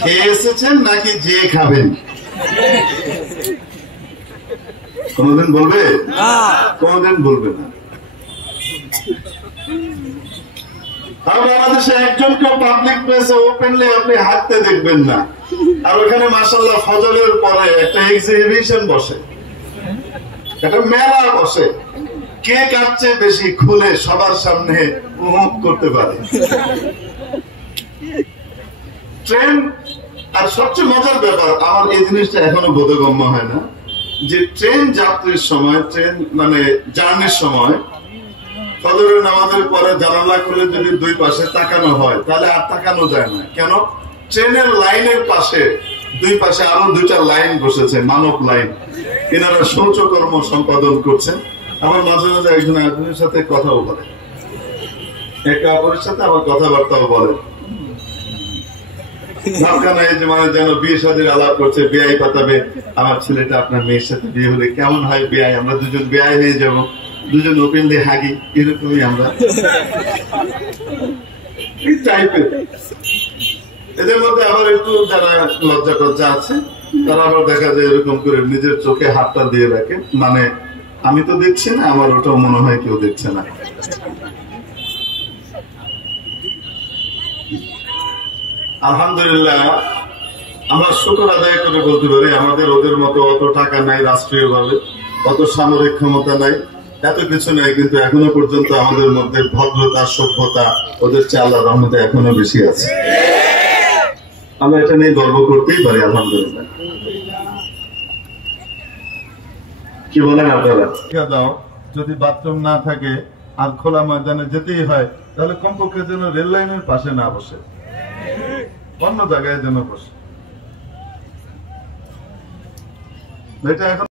খেয়ে এসেছেন নাকি যে খাবেন? কোনদিন বলবে? কোনদিন বলবে না। তাহলে বাংলাদেশে একজনকে পাবলিক প্লেসে ওপেনলি আপনি হাঁটতে দেখবেন না। আর ওখানে মাশাআল্লাহ ফজরের পরে একটা এক্সিবিশন বসে, একটা মেলা বসে, কে কাটছে বেশি খুলে সবার সামনে উপভোগ করতে পারে। ট্রেন, আর সবচেয়ে মজার ব্যাপার, আমার এই জিনিসটা এখনো বোধগম্য হয় না, যে ট্রেন যাত্রীর সময়, ট্রেন মানে জার্নির সময় ফজরের নামাজের পরে জানালা খুলে যদি দুই পাশে তাকানো হয় তাহলে আর তাকানো যায় না। কেন? ট্রেনের লাইনের পাশে দুই পাশে আরো দুইটা লাইন বসেছে, মানব লাইন। এনারা শৌচকর্ম সম্পাদন করছেন। আমার মাঝে মাঝে একজন একজনের সাথে কথাও বলে, একে অপরের সাথে আবার কথাবার্তাও বলে। মানে যেন বিয়ে শাদীর আলাপ করছে, বিয়াই পাতাবে, আমার ছেলেটা আপনার মেয়ের সাথে বিয়ে হলে কেমন হয় বিয়াই, আমরা দুজন বিয়াই হয়ে যাব, দুজন ওপেনলি হাগি, এরকমই আমরা টাইপের। এদের মধ্যে আবার একটু যারা লজ্জা টজ্জা আছে তারা আবার দেখা যায় এরকম করে নিজের চোখে হাতটা দিয়ে রাখে, মানে আমি তো দেখছি না, আমার ওটাও মনে হয় কেউ দেখছে না। আলহামদুলিল্লাহ, আমরা শুকর আদায় করে বলতে পারি আমাদের ওদের মতো অত টাকা নাই, রাষ্ট্রীয় ভাবে অত সামরিক ক্ষমতা নাই, এত কিছু নাই, কিন্তু এখনো পর্যন্ত আমাদের মধ্যে ভদ্রতা, সভ্যতা ওদের চেয়ে আল্লাহর রহমতে এখনো বেশি আছে। আমরা এটা নিয়ে গর্ব করতেই পারি আলহামদুলিল্লাহ। কি বলেন আপনারা? দাও, যদি বাথরুম না থাকে আর খোলা ময়দানে যেতেই হয় তাহলে কমপক্ষে যেন রেল লাইনের পাশে না বসে, অন্য জায়গায় যেন বসে। এটা এখন